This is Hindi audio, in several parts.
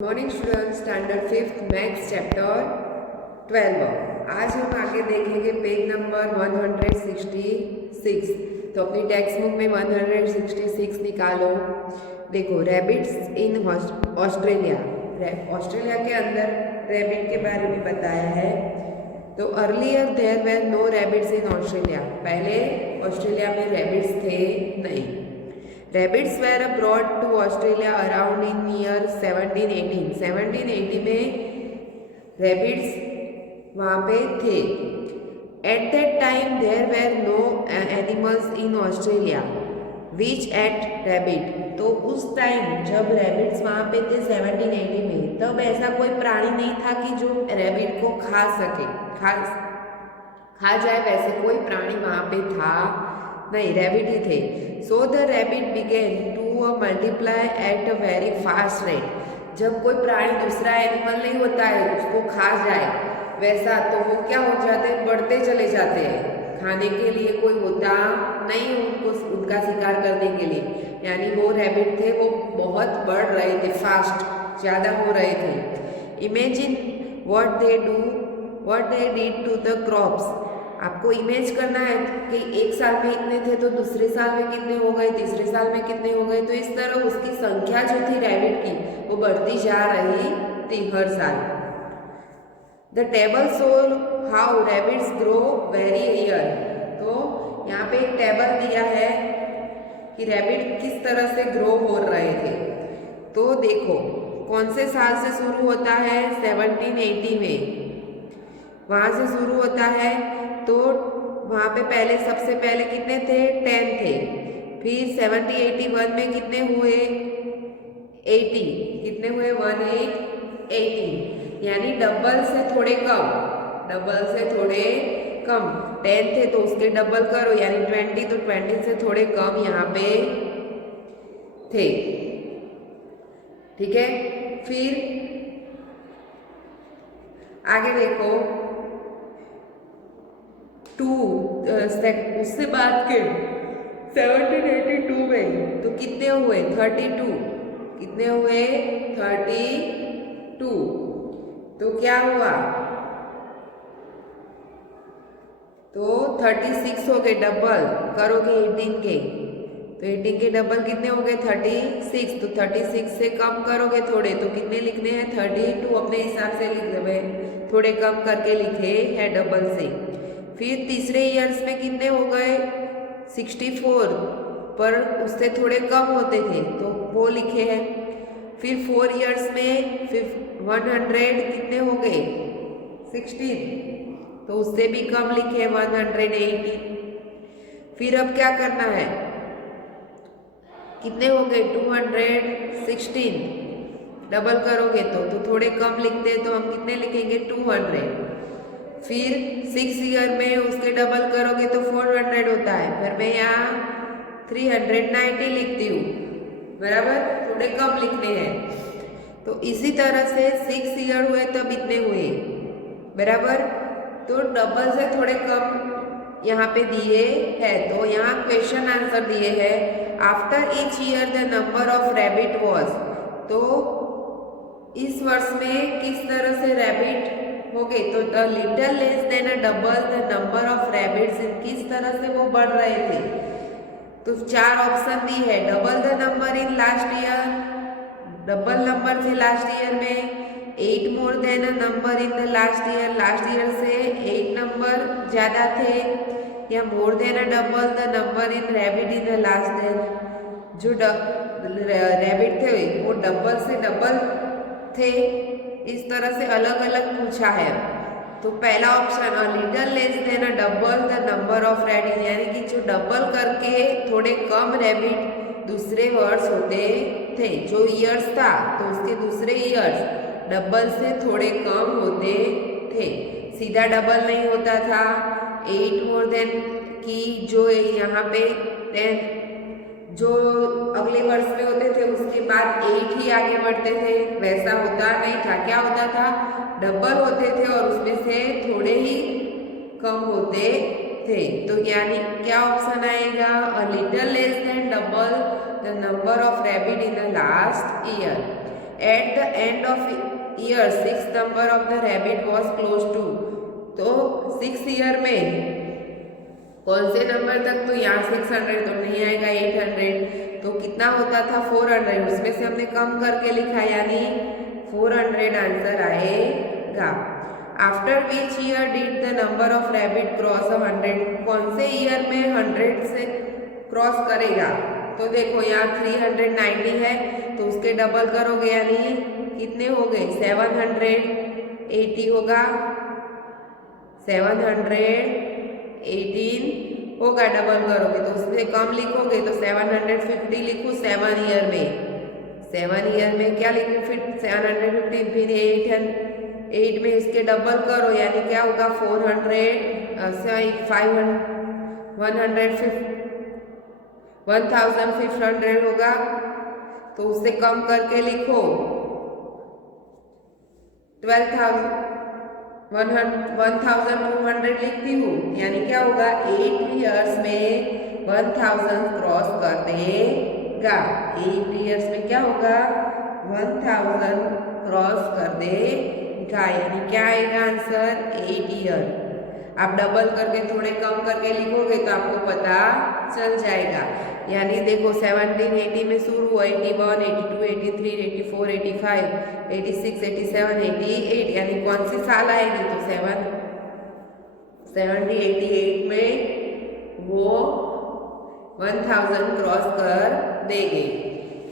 Morning student standard 5th maths chapter 12। आज हम आगे देखेंगे पेज नंबर 166। तो अपनी टेक्स्ट बुक में 166 निकालो। देखो, रैबिट्स इन ऑस्ट्रेलिया। ऑस्ट्रेलिया के अंदर रैबिट के बारे में बताया है। तो earlier there were no rabbits in Australia. पहले ऑस्ट्रेलिया में रैबिट्स थे नहीं। Rabbits were brought to Australia around in year 1718। 1780 में रैबिट्स वहाँ पे थे। At that time there were no animals in Australia which ate rabbit। तो उस टाइम जब रैबिट्स वहाँ पे थे 1780 में, तब ऐसा कोई प्राणी नहीं था कि जो रैबिट को खा सके, खा जाए, वैसे कोई प्राणी वहाँ पे था नहीं, रैबिट ही थे। So the rabbit began to multiply at a very fast rate. जब कोई प्राणी दूसरा एनिमल नहीं होता है उसको खा जाए वैसा, तो वो क्या हो जाते हैं, बढ़ते चले जाते हैं। खाने के लिए कोई होता नहीं उनको, उनका शिकार करने के लिए। यानी वो रैबिट थे, वो बहुत बढ़ रहे थे, फास्ट, ज़्यादा हो रहे थे। Imagine what they did to the crops. आपको इमेज करना है कि एक साल में इतने थे तो दूसरे साल में कितने हो गए, तीसरे साल में कितने हो गए। तो इस तरह उसकी संख्या जो थी रैबिट की वो बढ़ती जा रही थी हर साल। The table show how rabbits grow very year. तो यहाँ पे एक टेबल दिया है कि रैबिट किस तरह से ग्रो हो रहे थे। तो देखो, कौन से साल से शुरू होता है, 1780 में वहाँ से शुरू होता है। तो वहाँ पे पहले सबसे पहले कितने थे, 10 थे। फिर 1781 में कितने हुए, 80। कितने हुए, 1880। यानी डबल से थोड़े कम, 10 थे तो उसके डबल करो, यानी 20। तो 20 से थोड़े कम यहाँ पे थे। ठीक है, फिर आगे देखो, उससे बात के 1782 में तो कितने हुए, 32। कितने हुए, 32। तो क्या हुआ, तो 36 हो गए, डबल करोगे 18 के, तो 18 के डबल कितने हो गए, 36। तो 36 से कम करोगे थोड़े तो कितने लिखने हैं, 32। अपने हिसाब से लिख देवे, थोड़े कम करके लिखे हैं डबल से। फिर तीसरे ईयर्स में कितने हो गए, 64, पर उससे थोड़े कम होते थे तो वो लिखे हैं। फिर 4 ईयर्स में 100 कितने हो गए, 16, तो उससे भी कम लिखे, 180। फिर अब क्या करना है, कितने हो गए, 216, डबल करोगे तो थोड़े कम लिखते हैं, तो हम कितने लिखेंगे, 200। फिर 6 ईयर में उसके डबल करोगे तो 400 होता है। फिर मैं यहाँ 390 लिखती हूँ, बराबर, थोड़े कम लिखने हैं। तो इसी तरह से 6 ईयर हुए तब इतने हुए, बराबर। तो डबल से थोड़े कम यहाँ पे दिए हैं। तो यहाँ क्वेश्चन आंसर दिए हैं, after each year the number of rabbit was. तो इस वर्ष में किस तरह से रैबिट हो गए, तो the little less then a double the number of rabbits, किस तरह से वो बढ़ रहे थे। तो 4 ऑप्शन दी है, double the number in last year, double number थे लास्ट ईयर में, 8 more than a number in the last year से 8 नंबर ज़्यादा थे, या more than a double the number in rabbit in the last year. जो रैबिट थे वो डबल से डबल थे। इस तरह से अलग अलग पूछा है। तो पहला option, a little less then a double the number of rabbit, यानी कि जो डबल करके थोड़े कम रैबिट दूसरे वर्ष होते थे। जो ईयर्स था तो उसके दूसरे ईयर्स डबल से थोड़े कम होते थे, सीधा डबल नहीं होता था। 8 मोर देन की जो यहाँ पे 10 जो अगले वर्ष में होते थे उसके बाद 8 ही आगे बढ़ते थे, वैसा होता नहीं था। क्या होता था, डबल होते थे और उसमें से थोड़े ही कम होते थे। तो यानी क्या ऑप्शन आएगा, a little less than double the number of rabbit in the last year. At the end of year 6 number of the rabbit was close to. तो 6 ईयर में कौन से नंबर तक, तो यहाँ 600 तो नहीं आएगा, 800 तो कितना होता था 400, उसमें से हमने कम करके लिखा यानी 400 आंसर आएगा। After which year did the number of rabbit cross 100, कौन से ईयर में 100 से क्रॉस करेगा, तो देखो यहाँ 390 है तो उसके डबल करोगे यानी कितने हो गए 780 होगा, 718 होगा, डबल करोगे तो उससे कम लिखोगे तो 750 लिखूँ 7 ईयर में, 7 ईयर में क्या लिखूँ फिर 750, फिर 8 में इसके डबल करो यानी क्या होगा 1500 होगा, तो उससे कम करके लिखो 1200 लिखती हूँ यानी क्या होगा 8 ईयर्स में 1000 क्रॉस कर देगा, 8 ईयर्स में क्या होगा 1000 क्रॉस कर देगा यानी क्या आएगा आंसर 8 ईयर। आप डबल करके थोड़े कम करके लिखोगे तो आपको पता चल जाएगा। यानी देखो 1780 में शुरू हुआ, 81, 82, 83, 84, 85, 86, 87, 88 यानी कौन सी साल आएगी तो 88 में वो 1000 क्रॉस कर देंगे।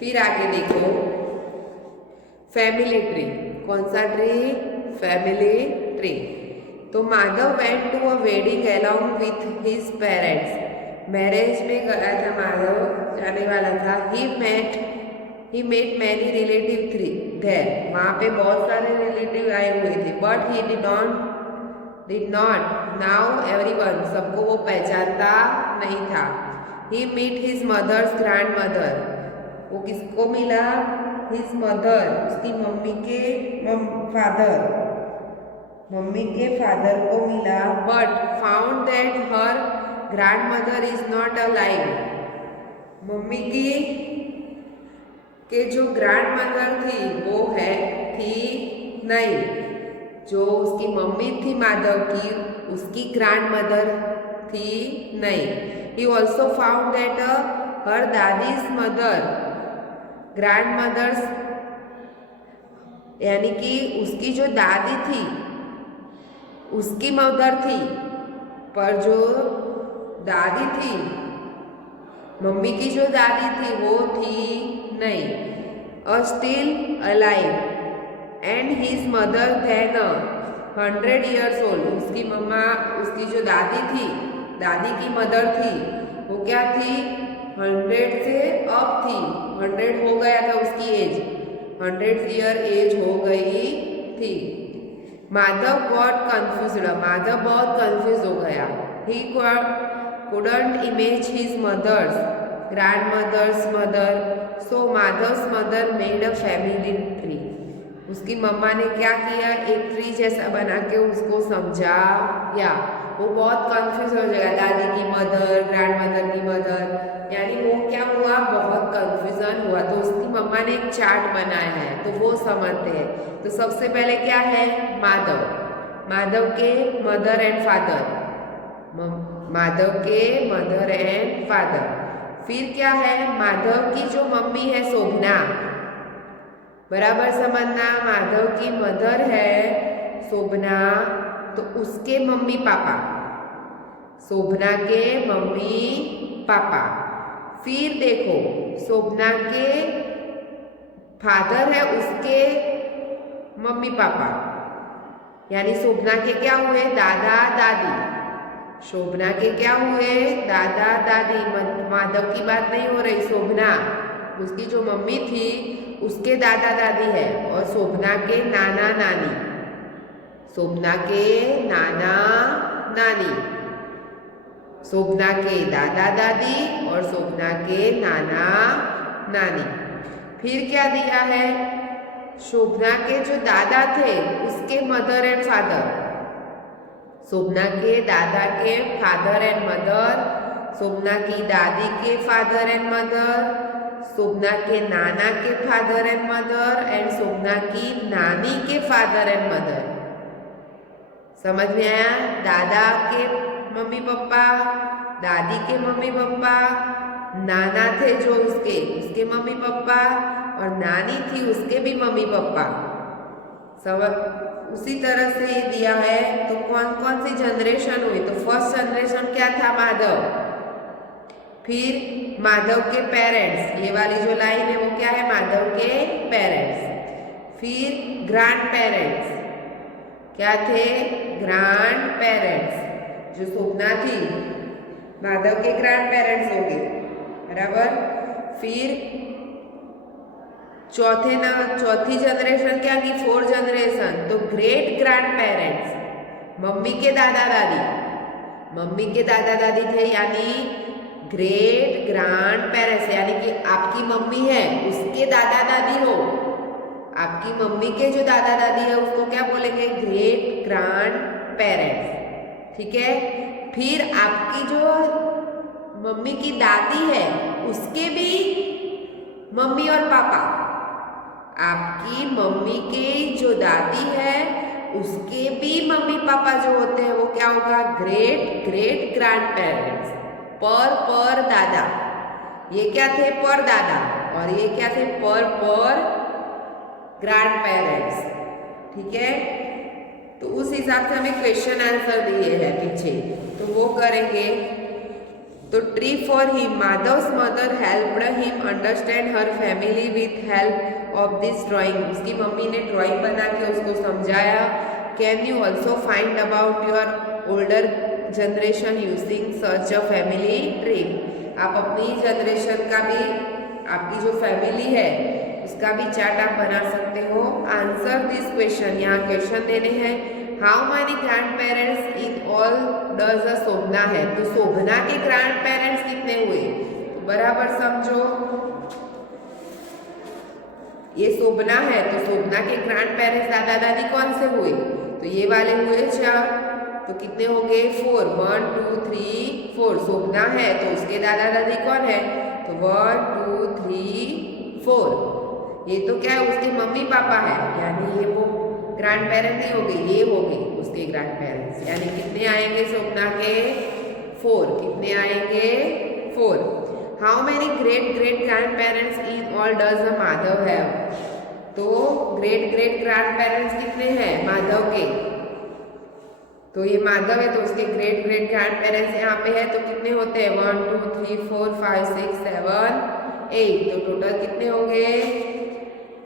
फिर आगे देखो फैमिली ट्री, कौन सा ट्री फैमिली ट्री। तो Madhav went to a wedding along with his parents, marriage में गया था माधव, जाने वाला था। He met many relative there, वहाँ पे बहुत सारे रिलेटिव आए हुए थे। But he did not know everyone, सबको वो पहचानता नहीं था। He meet his mother's grand mother, वो किसको मिला हिज मदर, उसकी मम्मी के फादर को मिला। But found that her grand mother is not alive, mummy की के जो ग्रैंड मदर थी वो थी नहीं, जो उसकी मम्मी थी माधव की उसकी ग्रैंड मदर थी नहीं। He also found that her दादीज मदर, ग्रैंड मदर्स यानी कि उसकी जो दादी थी उसकी मदर थी, पर जो दादी थी मम्मी की जो दादी थी वो थी नहीं। Still alive and his mother then 100 years old, उसकी मम्मा उसकी जो दादी थी, दादी की मदर थी वो क्या थी 100 से अब थी, 100 हो गया था उसकी एज, 100 ईयर एज हो गई थी। माधव गॉट कंफ्यूज्ड, माधव बहुत कंफ्यूज हो गया। ही couldn't imagine his mother's grandmother's mother, so Madhav's mother made a family tree, उसकी मम्मा ने क्या किया एक ट्री जैसा बना के उसको समझाया। वो बहुत कंफ्यूज हो जाएगा, दादी की मदर ग्रैंड मदर की मदर, यानी वो क्या हुआ बहुत कंफ्यूजन हुआ। तो उसकी मम्मा ने एक चार्ट बनाया है तो वो समझते हैं। तो सबसे पहले क्या है माधव के मदर एंड फादर, माधव के मदर एंड फादर। फिर क्या है माधव की जो मम्मी है शोभना, बराबर समझना, माधव की मदर है शोभना तो उसके मम्मी पापा, शोभना के मम्मी पापा। फिर देखो शोभना के फादर है उसके मम्मी पापा, यानी शोभना के क्या हुए दादा दादी, शोभना के क्या हुए दादा दादी। माधव की बात नहीं हो रही, शोभना उसकी जो मम्मी थी उसके दादा दादी है, और शोभना के नाना नानी, शोभना के नाना नानी, शोभना के दादा दादी और शोभना के नाना नानी। फिर क्या दिया है शोभना के जो दादा थे उसके मदर एंड फादर, शोभना के दादा के फादर एंड मदर, शोभना की दादी के फादर एंड मदर, शोभना के नाना के फादर एंड मदर एंड शोभना की नानी के फादर एंड मदर। समझ में आया? दादा के मम्मी पापा, दादी के मम्मी पापा, नाना थे जो उसके मम्मी पापा, और नानी थी उसके भी मम्मी पापा। समझ? उसी तरह से ये दिया है। तो कौन कौन सी जनरेशन हुई? तो फर्स्ट जनरेशन क्या था? माधव। फिर माधव के पेरेंट्स, ये वाली जो लाइन है वो क्या है? माधव के पेरेंट्स। फिर ग्रैंड पेरेंट्स क्या थे? Grand parents. जो शोभना थी माधव के ग्रैंड पेरेंट्स हो गए, बराबर। फिर चौथी जनरेशन क्या की? 4 जनरेशन। तो ग्रेट ग्रैंड पेरेंट्स, मम्मी के दादा दादी, मम्मी के दादा दादी थे यानी ग्रेट ग्रैंड पेरेंट्स, यानी कि आपकी मम्मी है उसके दादा दादी हो, आपकी मम्मी के जो दादा दादी है उसको क्या बोलेंगे? Great grand parents. ठीक है। फिर आपकी जो मम्मी की दादी है उसके भी मम्मी और पापा, आपकी मम्मी के जो दादी है उसके भी मम्मी पापा जो होते हैं वो क्या होगा? Great great grand parents. पर दादा, ये क्या थे? पर दादा, और ये क्या थे? पर ग्रैंड पेरेंट्स। ठीक है। तो उस हिसाब से हमें क्वेश्चन आंसर दिए हैं पीछे, तो वो करेंगे। तो tree for him, Madhav's mother helped him understand her family with help of this drawing. उसकी मम्मी ने ड्राइंग बना के उसको समझाया। Can you also find about your older generation using such a family tree. आप अपनी जनरेशन का भी, आपकी जो फैमिली है उसका भी चार्ट आप बना सकते हो। आंसर दिस क्वेश्चन, यहाँ क्वेश्चन देने हैं। How many grand parents in all does a Shobhana है? तो शोभना के ग्रैंड पेरेंट्स कितने हुए? बराबर समझो, ये शोभना है तो शोभना के ग्रैंड पेरेंट्स दादा दादी कौन से हुए? तो ये वाले हुए 4। तो कितने हो गए? 4। 1 2 3 4। शोभना है तो उसके दादा दादी कौन है? तो 1 2 3 4। ये तो क्या है? उसके मम्मी पापा है, यानी ये वो ग्रैंड पेरेंट नहीं हो गए, ये हो गए उसके ग्रैंड पेरेंट्स। यानी कितने आएंगे शोभना के? 4। कितने आएंगे? 4। How many great great grand parents in all does a Madhav have? तो ग्रेट ग्रेट ग्रैंड पेरेंट्स कितने हैं माधव के? तो ये माधव है तो उसके ग्रेट ग्रेट ग्रैंड पेरेंट्स यहाँ पे है, तो कितने होते हैं? 1 2 3 4 5 6 7 8। तो टोटल कितने हो गए?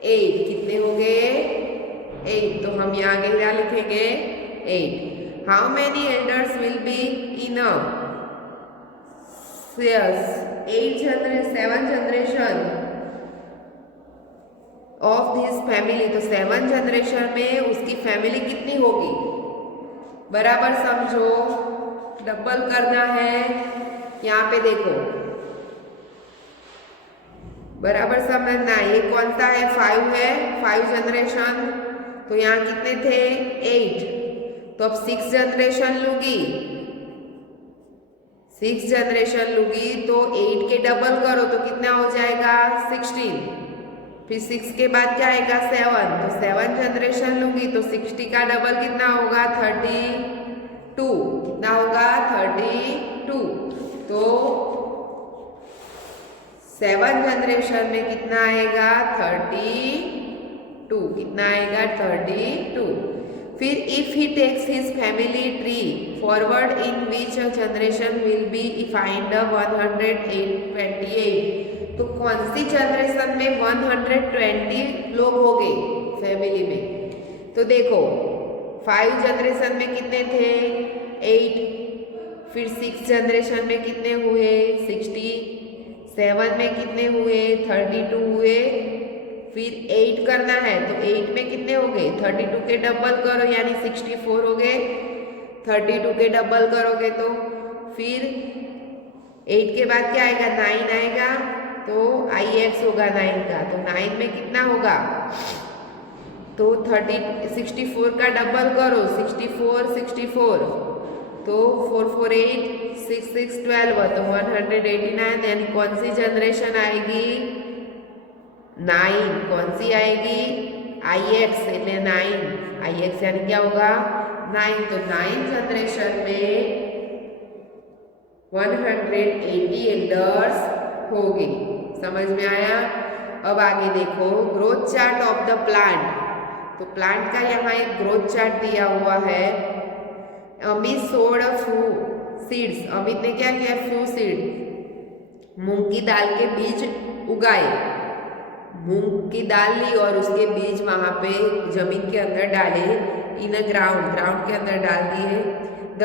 8। कितने हो गए? 8। तो हम यहाँ आगे क्या लिखेंगे? 8। How many elders will be in a 7 generation of this family. तो 7 जनरेशन में उसकी फैमिली कितनी होगी? बराबर समझो, डबल करना है। यहाँ पे देखो, बराबर समझना। ये कौन सा है? 5 है, 5 जनरेशन। तो यहाँ कितने थे? 8। तो अब 6 जनरेशन लूंगी, 6 जनरेशन लूंगी तो 8 के डबल करो तो कितना हो जाएगा? 16। फिर 6 के बाद क्या आएगा? 7। तो 7 जनरेशन लूंगी तो 60 का डबल कितना होगा? 32। कितना होगा? 32। तो 7 जनरेशन में कितना आएगा? 32। कितना आएगा? 32। फिर if he takes his family tree forward in which generation will be find 128। तो कौन सी जनरेशन में 120 लोग हो गए फैमिली में? तो देखो 5 जनरेशन में कितने थे? 8। फिर 6 जनरेशन में कितने हुए? 60। 7 में कितने हुए? 32 हुए। फिर 8 करना है तो 8 में कितने हो गए? 32 के डबल करो यानी 64 हो गए। 32 के डबल करोगे तो फिर 8 के बाद क्या आएगा? 9 आएगा। तो IX होगा 9 का। तो 9 में कितना होगा? तो 64 का डबल करो, 64। तो 4 4 8 6 6 12 तो 189। यानी कौन सी जनरेशन आएगी? 9 कौन सी आएगी, IX એટલે 9, IX यानी क्या होगा 9, तो 9 जनरेशन में 180 एल्डर्स होंगे। समझ में आया। अब आगे देखो growth chart of the plant. तो प्लांट का यहाँ एक ग्रोथ चार्ट दिया हुआ है। अमित सोड फ्यू सीड्स, अमित ने क्या किया, फ्यू सीड मूंग की दाल के बीज उगाए। मूंग की दाल ली और उसके बीज वहां पे जमीन के अंदर डाले, इन अ ग्राउंड, ग्राउंड के अंदर डाल दिए। The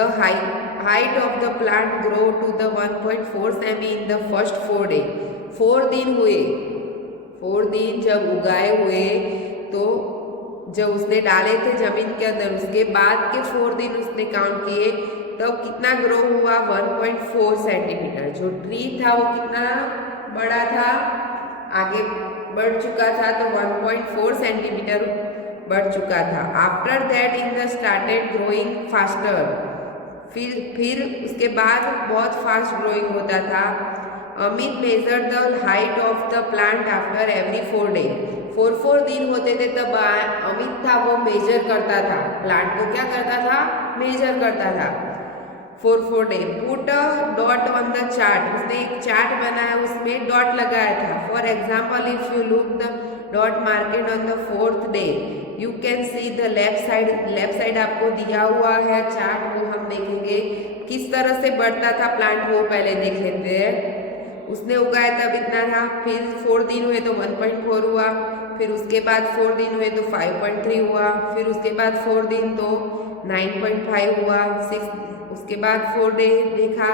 height of the plant grow to the 1.4 semi in the first 4 day. 4 दिन हुए, 4 दिन जब उगाए हुए, तो जब उसने डाले थे जमीन के अंदर, उसके बाद के 4 दिन उसने काउंट किए, तब कितना ग्रो हुआ 1.4 सेंटीमीटर। जो ट्री था वो कितना बड़ा था, आगे बढ़ चुका था, तो 1.4 सेंटीमीटर बढ़ चुका था। After that in the started growing faster, फिर उसके बाद बहुत फास्ट ग्रोइंग होता था। Amit measure the height of the plant after every 4 day. 4 दिन होते थे तब अमित था वो मेजर करता था, प्लांट को क्या करता था, मेजर करता था। 4 day put a dot on the chart, उसने एक चार्ट बनाया, उसमें डॉट लगाया था। For example if you look the dot market on the 4th day, you can see the left side आपको दिया हुआ है चार्ट, वो हम देखेंगे किस तरह से बढ़ता था प्लांट, वो पहले देख लेते हैं। उसने उगाया तब इतना था, फिर 4 दिन हुए तो 1.4 हुआ, फिर उसके बाद 4 दिन हुए तो 5.3 हुआ, फिर उसके बाद 4 दिन तो 9.5 हुआ, 6, उसके बाद 4 डे देखा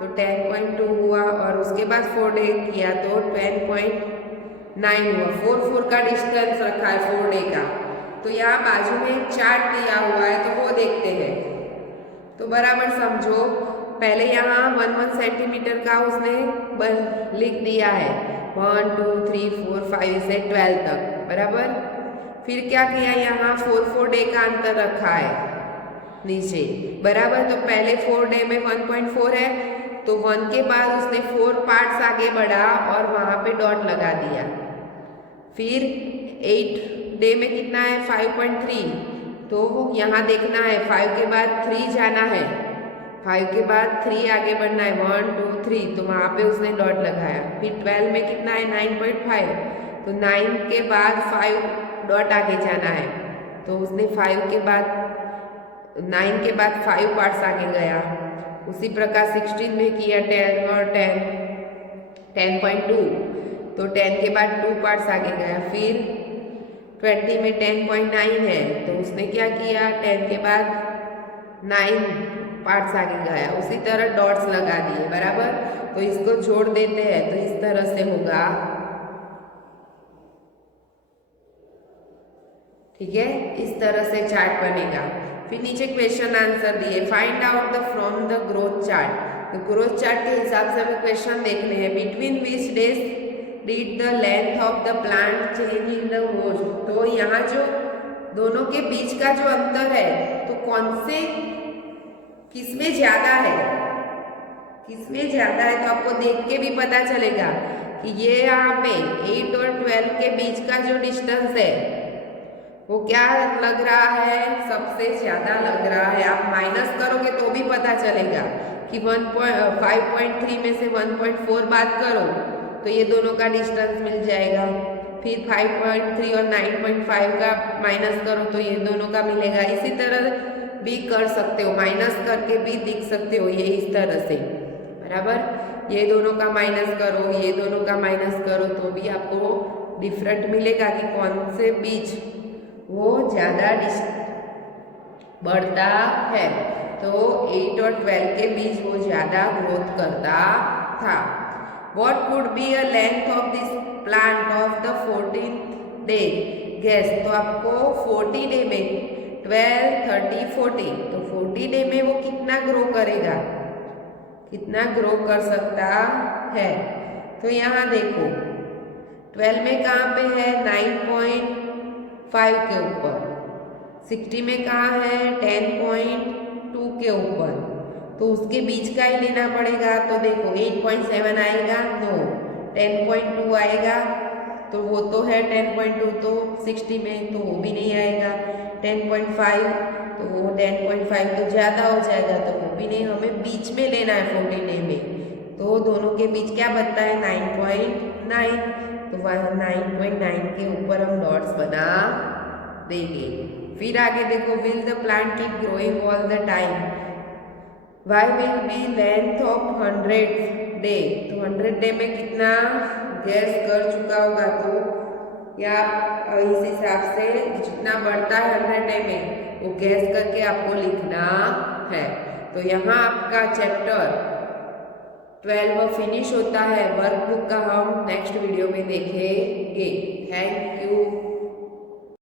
तो 10.2 हुआ, और उसके बाद 4 डे किया तो 10.9 हुआ। 4 का डिस्टेंस रखा है 4 डे का। तो यहाँ बाजू में एक चार्ट दिया हुआ है, तो वो देखते हैं। तो बराबर समझो, पहले यहाँ 1 सेंटीमीटर का उसने लिख दिया है, 1 2 3 4 5 से 12 तक, बराबर। फिर क्या किया, यहाँ 4 डे का अंतर रखा है नीचे, बराबर। तो पहले 4 डे में 1.4 है, तो 1 के बाद उसने 4 पार्ट्स आगे बढ़ा और वहाँ पे डॉट लगा दिया। फिर 8 डे में कितना है 5.3, तो यहाँ देखना है 5 के बाद 3 जाना है, 5 के बाद 3 आगे बढ़ना है, 1 2 3, तो वहाँ पे उसने डॉट लगाया। फिर 12 में कितना है 9.5, तो 9 के बाद 5 डॉट आगे जाना है, तो उसने 5 के बाद 9 के बाद 5 पार्ट्स आगे गया। उसी प्रकार 16 में किया 10 और 10.2, तो 10 के बाद 2 पार्ट्स आगे गया। फिर 20 में 10.9 है, तो उसने क्या किया, 10 के बाद 9 पार्ट्स आगे गया, उसी तरह डॉट्स लगा दिए, बराबर। तो इसको जोड़ देते हैं, तो इस तरह से होगा, ठीक है, इस तरह से चार्ट बनेगा। फिर नीचे क्वेश्चन आंसर दिए, find out the from the growth chart. तो ग्रोथ चार्ट के हिसाब से हमें क्वेश्चन देखने हैं, between which days did the length of the plant change in the most. तो यहाँ जो दोनों के बीच का जो अंतर है, तो कौन से किसमें ज्यादा है, किसमें ज्यादा है, तो आपको देख के भी पता चलेगा कि ये यहाँ पे 8 और 12 के बीच का जो डिस्टेंस है वो क्या लग रहा है, सबसे ज्यादा लग रहा है। आप माइनस करोगे तो भी पता चलेगा कि 5.3 में से 1.4 बात करो तो ये दोनों का डिस्टेंस मिल जाएगा। फिर 5.3 और 9.5 का माइनस करो तो ये दोनों का मिलेगा। इसी तरह भी कर सकते हो, माइनस करके भी दिख सकते हो, ये इस तरह से, बराबर। ये दोनों का माइनस करो, ये दोनों का माइनस करो, तो भी आपको डिफरेंट मिलेगा कि कौन से बीच वो ज़्यादा बढ़ता है। तो 8 और 12 के बीच वो ज़्यादा ग्रोथ करता था। What could be a length of this plant of the 14th day? Guess। तो आपको 40 डे में 12, 30, 40, तो 40 डे में वो कितना ग्रो करेगा, कितना ग्रो कर सकता है। तो यहाँ देखो 12 में कहाँ पे है 9.5 के ऊपर, 60 में कहाँ है 10.2 के ऊपर, तो उसके बीच का ही लेना पड़ेगा। तो देखो 8.7 आएगा, नो 10.2 आएगा, तो वो तो है 10.2 तो 60 में, तो वो भी नहीं आएगा। 10.5 तो वो 10.5 तो ज़्यादा हो जाएगा, तो वो भी नहीं। हमें बीच में लेना है 14A में, तो दोनों के बीच क्या बनता है 9.9, तो वह 9.9 के ऊपर हम डॉट्स बना देंगे। फिर आगे देखो, will the plant keep growing all the time, why will be length of 100 day, तो 100 डे में कितना गैस कर चुका होगा, तो या इस हिसाब से जितना बढ़ता है 100 डे में वो गैस करके आपको लिखना है। तो यहाँ आपका चैप्टर 12 फिनिश होता है। वर्कबुक का हम नेक्स्ट वीडियो में देखेंगे। Thank you.